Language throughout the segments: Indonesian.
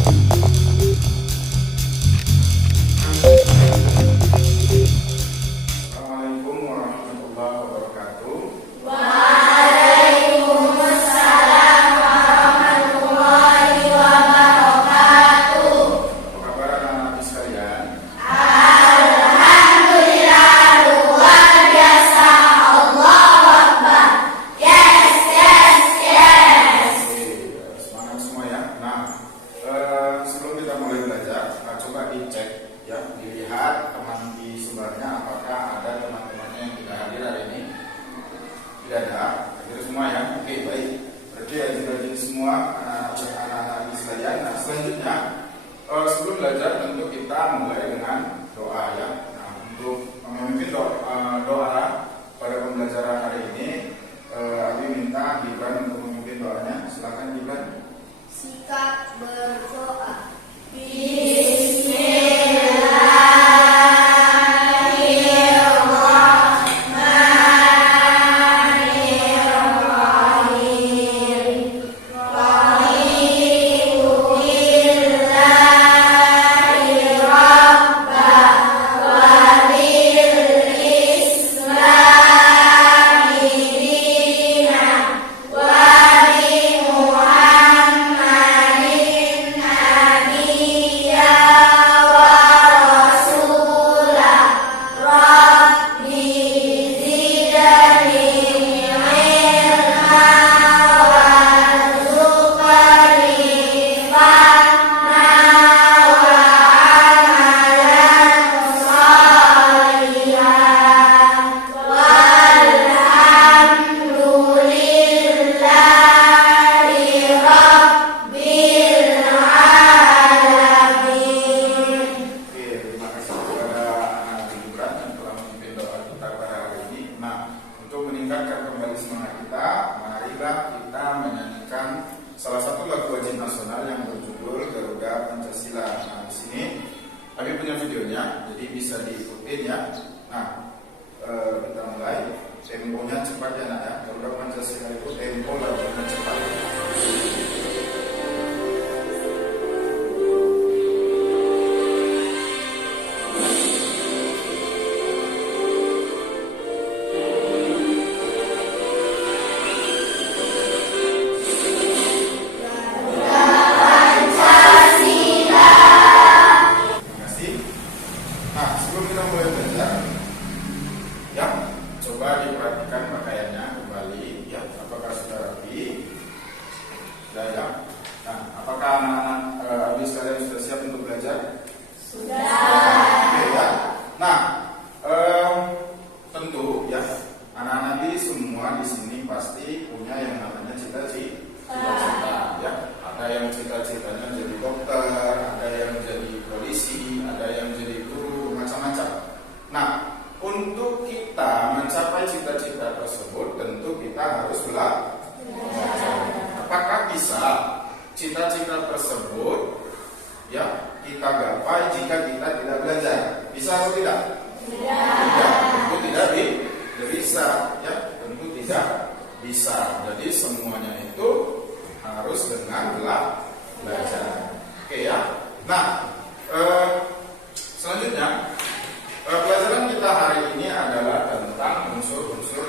Assalamualaikum warahmatullahi wabarakatuh. Waalaikumsalam warahmatullahi wabarakatuh. Apa kabar anak-anak sekalian? Alhamdulillah, luar biasa. Allahu Akbar. Yes, yes, yes. Oke, semangat semua ya. Nah, sebelum kita mulai belajar, coba dicek ya, dilihat teman di sebelahnya apakah ada teman-temannya yang tidak hadir hari ini. Tidak ada, hadir semua ya. Oke, baik. Berarti rajin-rajin semua anak-anak di sekalian. Nah, selanjutnya sebelum belajar tentu kita mulai dengan doa ya. Nah, untuk memimpin doa pada pembelajaran hari ini, Abi minta Gibran untuk memimpin doanya. Silakan Gibran. Sikap berdoa. Salah satu lagu wajib nasional yang berjudul Garuda Pancasila. Nah, di sini Abi punya videonya, jadi bisa diikutin ya. Nah, kita mulai. Temponya cepat ya nak ya. Garuda Pancasila itu tempo lagunya cepat. Coba diperhatikan pakaiannya kembali ya, apakah sudah rapi? Sudah ya. Nah, apakah anak-anak Abi sekalian sudah siap untuk belajar? Sudah. Oke ya. Nah, tentu ya, anak-anak Abi semua di sini pasti punya yang namanya cita-cita ya. Ada yang cita-citanya jadi dokter, ada yang jadi polisi, ada yang jadi guru, macam-macam. Nah, untuk kita mencapai cita-cita tersebut tentu kita harus belajar. Apakah bisa cita-cita tersebut ya kita gapai jika kita tidak belajar? Bisa atau tidak? Tidak. Tentu tidak bisa ya, tentu tidak bisa. Jadi semuanya itu harus dengan belajar. Oke ya. Nah, selanjutnya pelajaran kita hari ini adalah tentang unsur-unsur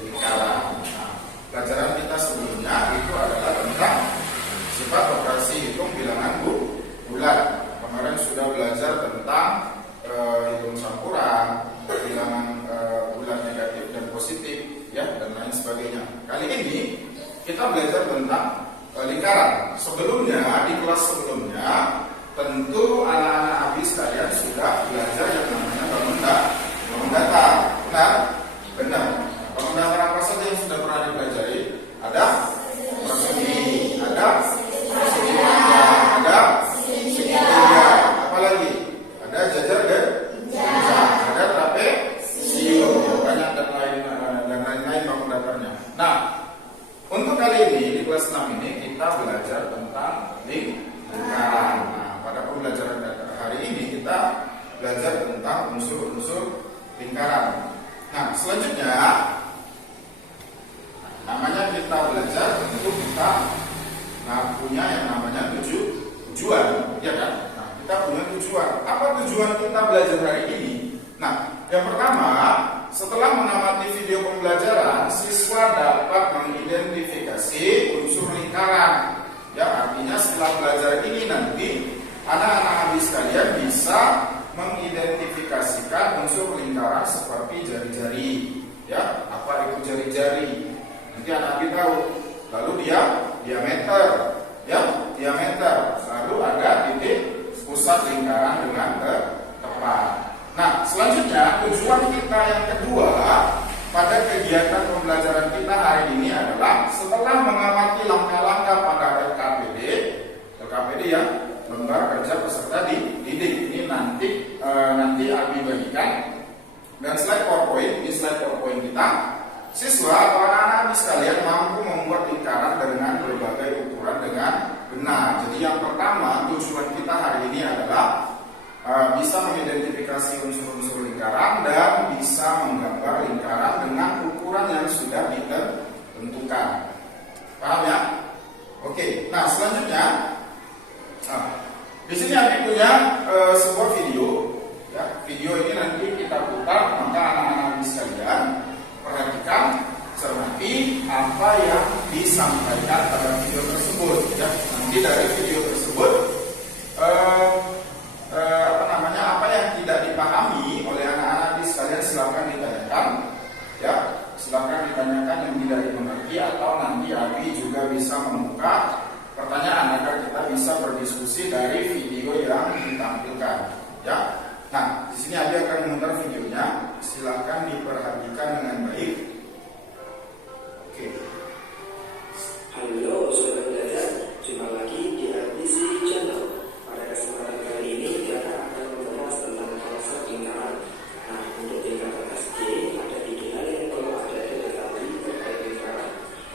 lingkaran. Nah, pelajaran kita sebelumnya itu adalah tentang sifat operasi hitung bilangan bulat. Kemarin sudah belajar tentang hitung campuran, bilangan bulat negatif dan positif, ya, dan lain sebagainya. Kali ini kita belajar tentang lingkaran. Sebelumnya, di kelas sebelumnya, tentu anak-anak Abi sekalian sudah belajar yang namanya bangun datar. Benar. Bangun datar apa saja yang sudah pernah dipelajari? Ada persegi, ada persegi panjang, ada segitiga, apalagi ada jajar genjang, ada trapesium, banyak dan lain-lain bangun datarnya. Nah, untuk kali ini di kelas 6 ini kita belajar tentang lingkaran. Nah, pada pembelajaran hari ini kita belajar tentang unsur-unsur lingkaran. Nah, selanjutnya namanya kita belajar tentu kita punya yang namanya tujuan. belajar hari ini. Nah, yang pertama, setelah mengamati video pembelajaran, siswa dapat mengidentifikasi unsur lingkaran. Ya, artinya setelah belajar ini nanti anak-anak habis sekalian bisa mengidentifikasikan unsur lingkaran seperti jari-jari. Ya, apa itu jari-jari? Nanti anak habis tahu. Lalu dia diameter, ya, diameter. Lalu ada titik pusat lingkaran dengan tepat. Nah, selanjutnya tujuan kita yang kedua pada kegiatan pembelajaran kita hari ini adalah setelah mengamati langkah-langkah pada LKPD ya, lembar kerja peserta didik. Ini nanti Abi bagikan. Dan slide PowerPoint, ini slide PowerPoint kita. Siswa atau anak-anak sekalian mampu membuat lingkaran dengan berbagai ukuran dengan benar. Jadi yang pertama tujuan kita hari ini adalah bisa mengidentifikasi unsur-unsur lingkaran dan bisa menggambar lingkaran dengan ukuran yang sudah ditentukan. Paham ya? Oke. Nah, selanjutnya, di sini Abi punya sebuah video. Ya, video ini nanti kita putar, maka anak-anak sekalian perhatikan, cermati apa yang disampaikan pada video tersebut. Ya, nanti dari video tersebut apa yang tidak dipahami oleh anak-anak sekalian silakan ditanyakan, ya, silakan ditanyakan yang tidak dimengerti, atau nanti Abi juga bisa membuka pertanyaan agar kita bisa berdiskusi dari video yang ditampilkan, ya. Nah, di sini Abi akan memutar videonya, silakan diperhatikan dengan baik. Oke. Halo saudara belajar, jumpa lagi di RBC Channel. Pada kesempatan kali ini kita akan membahas tentang konsep lingkaran. Nah, untuk tingkatan SD ada 3 hal yang perlu Anda ketahui terkait lingkaran.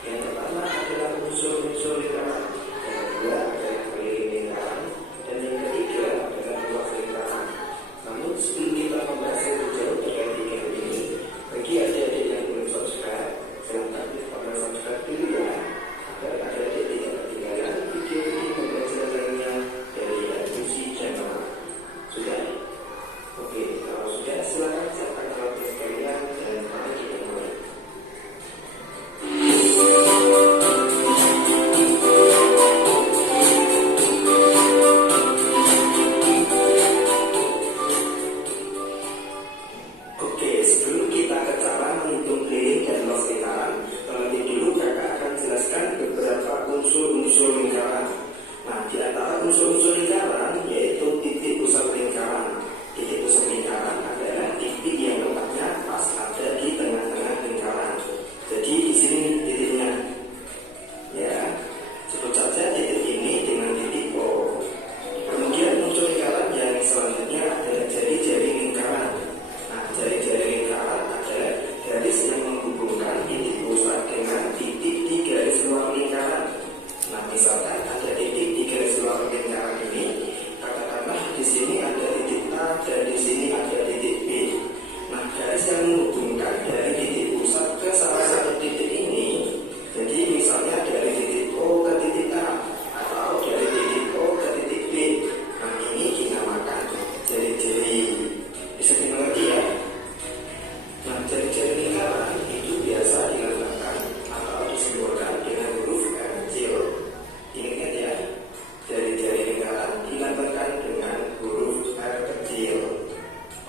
Yang pertama adalah unsur-unsur lingkaran. Yang kedua adalah keliling lingkaran. Dan yang ketiga adalah luas lingkaran. Namun sebelum kita membahas lebih jauh terkait 3 hal ini, bagi adik-adik yang belum subscribe, silahkan ditonton subscribe dulu ya, agar adik-adik tidak ketinggalan video-video pembelajaran lainnya dari RBC Channel. Sudah? Oke, kalau sudah silakan siapkan alat sekalian dan mari kita mulai. Oke, sebelum kita ke cara menghitung keliling dan luas lingkaran, terlebih dulu kakak akan jelaskan beberapa unsur-unsur lingkaran. Nah, di antara unsur-unsur lingkaran yaitu titik pusat lingkaran. Titik pusat lingkaran adalah titik yang letaknya pas ada di tengah-tengah lingkaran. Jadi di sini titiknya, ya, sebut saja titik ini dengan titik O. Kemudian unsur lingkaran yang selanjutnya adalah jari-jari lingkaran. Nah, jari-jari lingkaran adalah garis yang menghubungkan titik pusat dengan titik di garis luar lingkaran. Nah, misalkan ada titik di garis luar lingkaran ini, katakanlah di sini ada titik A dan di sini ada titik B. Nah, garis yang menghubungkan dari titik pusat ke salah satu titik ini, jadi misalnya dari titik O ke titik A atau dari titik O ke titik B. Nah, ini dinamakan jari-jari. Bisa dimengerti ya? Nah, jari-jari lingkaran itu biasa dilambangkan atau disimbolkan dengan huruf R kecil. Ingat ya, jari-jari lingkaran dilambangkan dengan huruf R kecil.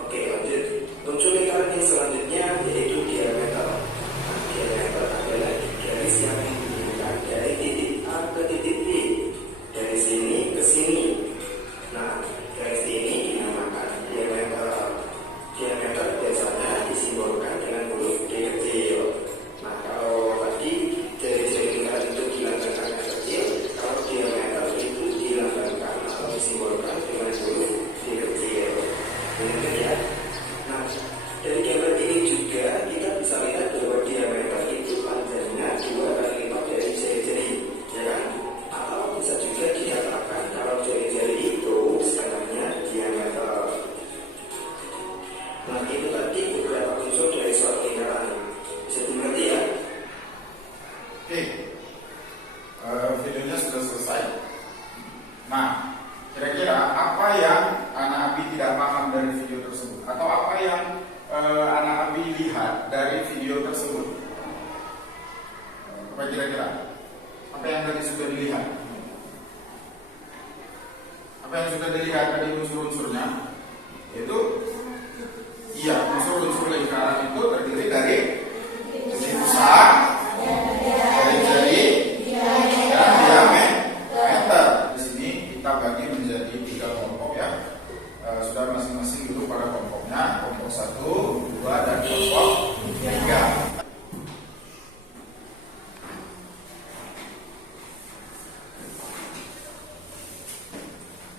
Oke, lanjut. Unsur lingkaran yang selanjutnya yaitu diameter. Nah, diameter adalah garis yang menghubungkan dari titik A ke titik B, dari sini ke sini. Nah, garis ini dinamakan diameter. Diameter biasanya disimbolkan dengan huruf D kecil. Nah, kalau tadi jari-jari lingkaran itu dilambangkan R kecil, kalau diameter itu dilambangkan atau disimbolkan dengan huruf D kecil. Benar ya? Nah, dari gambar ini juga kita bisa lihat bahwa diameter itu panjangnya 2 kali lipat dari jari-jari, ya kan? Atau bisa juga dikatakan kalau jari-jari itu setengahnya diameter. Nah, itu tadi beberapa unsur dari suatu lingkaran. Bisa dimengerti ya? Oke. Videonya sudah selesai. Nah, kira-kira apa yang anak Abi tidak paham dari video Apa yang sudah dilihat tadi unsur-unsurnya? Itu iya, unsur-unsur lingkaran itu terdiri dari sisi pusat, jari-jari, dan diameter. Di sini kita bagi menjadi 3 kelompok ya. Sudah masing-masing dulu pada kelompoknya, kelompok 1, 2, dan kelompok 3.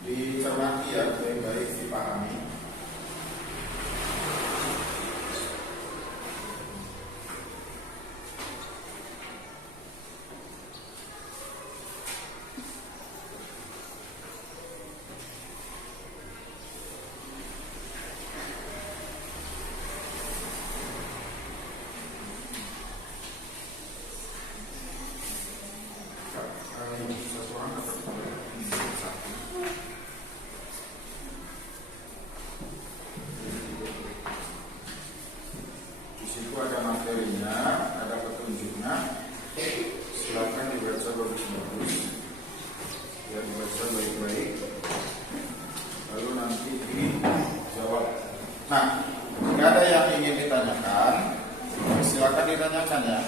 Dicermati ya, baik-baik dipahami. Nah, jika ada yang ingin ditanyakan, silakan ditanyakan ya.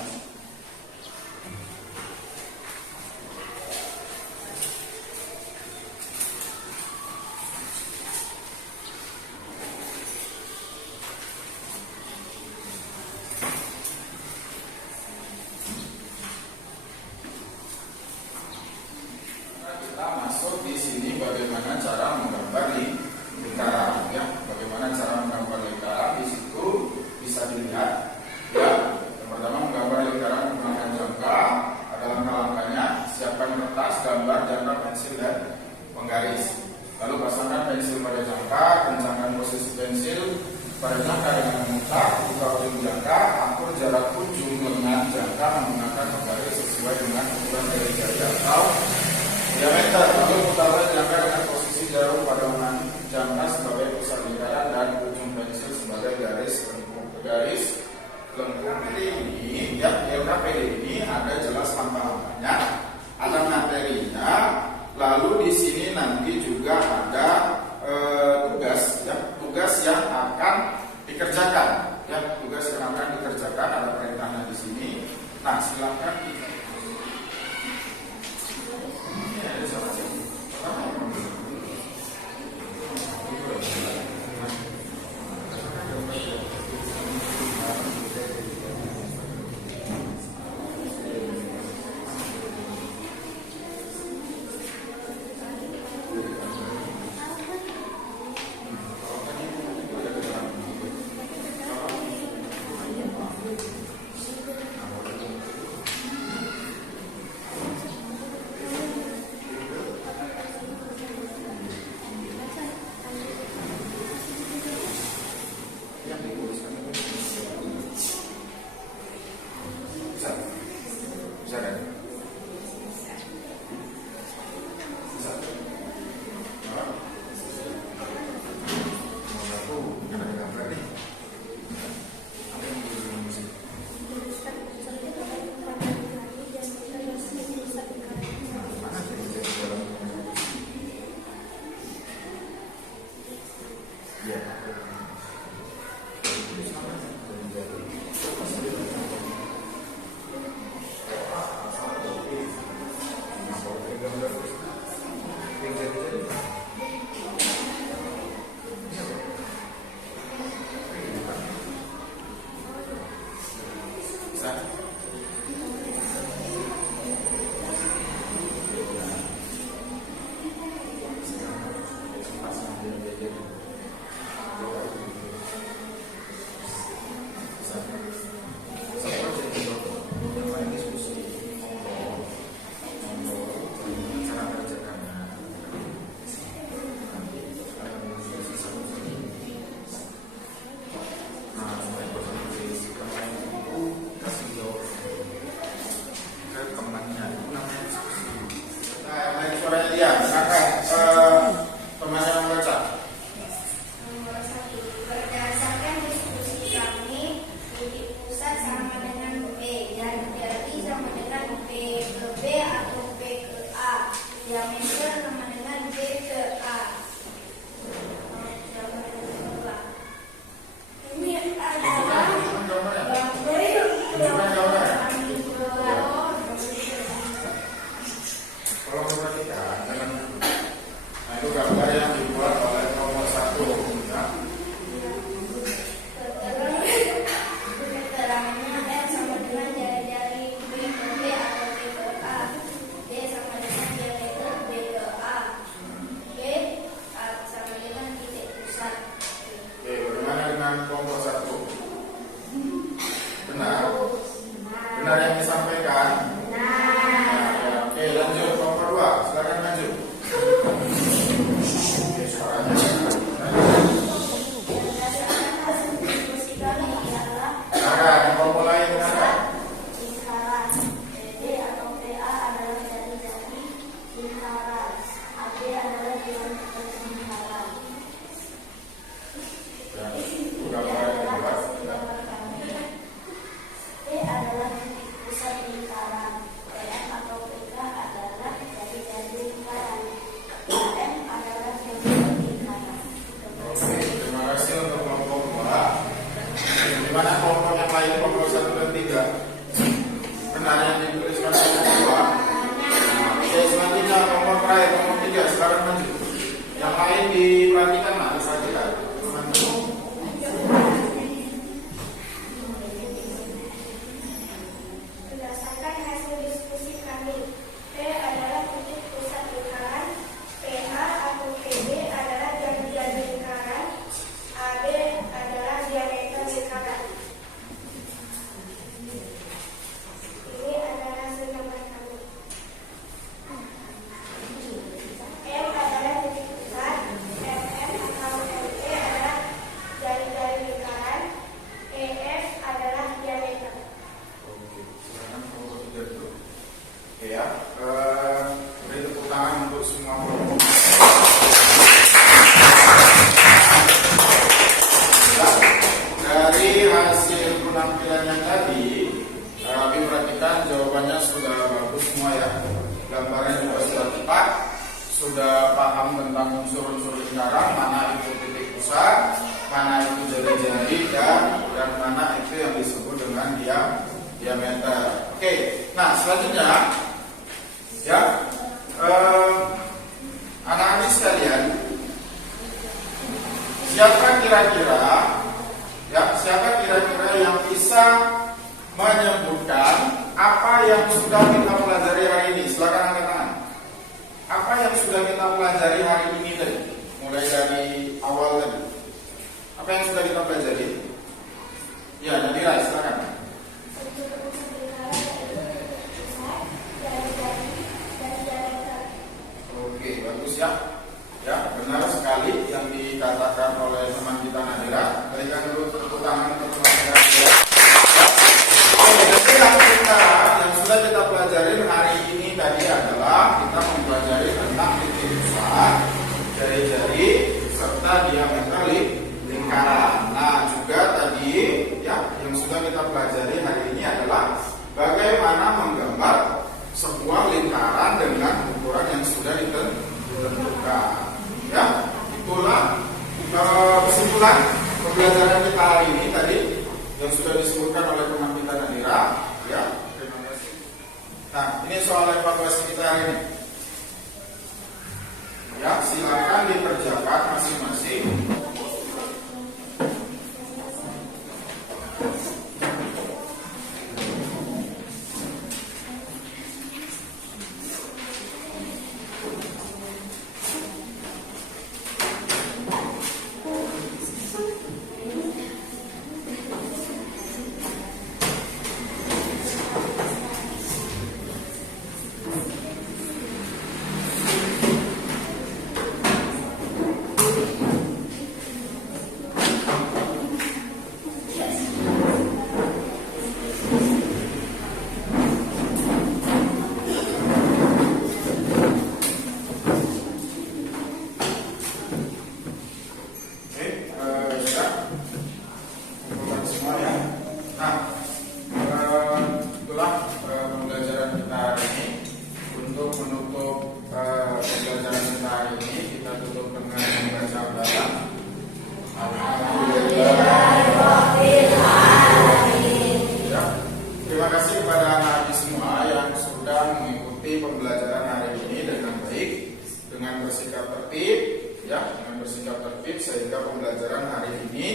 Kita masuk di sini bagaimana cara menggambar lingkaran ya. Bagaimana cara menggambar lingkaran, di situ bisa dilihat ya. Yang pertama, menggambar lingkaran menggunakan jangka. Ada langkah-langkahnya: siapkan kertas, gambar, jangka, pensil, dan penggaris. Lalu pasangkan pensil pada jangka, kencangkan posisi pensil pada jangka dengan memutar, buka ujung jangka, atur jarak ujung lengan jangka menggunakan penggaris sesuai dengan ukuran dari jari atau diameter. Lalu putarlah jangka dengan posisi jarum pada lengan jangka sebagai pusat lingkaran dan ujung pensil sebagai garis lengkung. Ini ya, LKPD ini ada jelas langkah-langkahnya, ada materinya. Lalu di sini nanti juga ada tugas yang akan dikerjakan ya, tugas yang akan dikerjakan, ada perintahnya di sini. Nah, silakan itu gambar yang dibuat oleh kelompok 1 ya. Keterangannya M sama dengan jari-jari B ke B atau B ke A. D sama dengan diameter B ke A. E sama dengan titik pusat. Oke, bagaimana dengan kelompok 1? Benar? Benar yang disampaikan? Nah, oke, lanjut kelompok 2, silakan lanjut. Oke, suaranya. Berdasarkan hasil diskusi kami ialah Silakan, kelompok lain silakan. lingkaran. PD atau PA adalah jari-jari lingkaran. AB adalah diameter lingkaran. Ya, itu gambar yang dibuat. P adalah titik pusat lingkaran. PM atau PK adalah jari-jari lingkaran. AM adalah diameter lingkaran. Oke, terima kasih untuk kelompok 2. Di mana kelompok yang lain, kelompok 1 dan 3? Benar yang dituliskan kelompok 2. Oke, selanjutnya kelompok terakhir, kelompok 3, silakan lanjut. Yang lain diperhatikan, nah, disajikan. Teman-teman. Berdasarkan hasil diskusi kami, P adalah titik pusat lingkaran, PA atau PB adalah jari-jari lingkaran, AB adalah diameter lingkaran. Ini adalah hasil gambar kami. M adalah titik pusat, MM atau ME adalah jari-jari lingkaran, EF adalah diameter. Oke, silakan kelompok 3 dulu. Oke ya, beri tepuk tangan untuk semua kelompok. Ya, dari hasil penampilan yang tadi, kami perhatikan jawabannya sudah bagus semua ya. Gambarnya juga sudah tepat, sudah paham tentang unsur-unsur lingkaran, mana itu titik pusat, mana itu jari-jari, dan mana itu yang disebut dengan diameter. Oke, nah selanjutnya ya, anak-anak sekalian, siapa kira-kira yang bisa menyebutkan apa yang sudah kita pelajari hari ini? Silakan angkat tangan. Apa yang sudah kita pelajari hari ini tadi? Mulai dari awal tadi. Apa yang sudah kita pelajari? Ya, Nadira, silakan. Oke, bagus ya. Ya, benar sekali yang dikatakan oleh teman kita Nadira. Berikan dulu tepuk tangan untuk teman kita Nadira. Oke, jadi yang sudah kita pelajari hari ini tadi adalah kita mempelajari tentang titik pusat, jari-jari, serta diameter lingkaran. Nah, juga tadi ya yang sudah kita pelajari hari ini adalah bagaimana menggambar sebuah lingkaran dengan ukuran yang sudah ditentukan. Ya, itulah kesimpulan pembelajaran kita hari ini tadi yang sudah disebutkan oleh teman kita Nadira. Ya, terima kasih. Nah, ini soal evaluasi kita hari ini. Ya, silakan dikerjakan masing-masing. tertib, ya, dengan bersikap tertib sehingga pembelajaran hari ini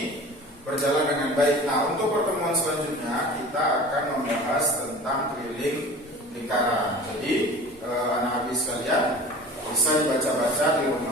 berjalan dengan baik. Nah, untuk pertemuan selanjutnya kita akan membahas tentang keliling lingkaran. Jadi anak-anak sekalian bisa dibaca-baca di rumah.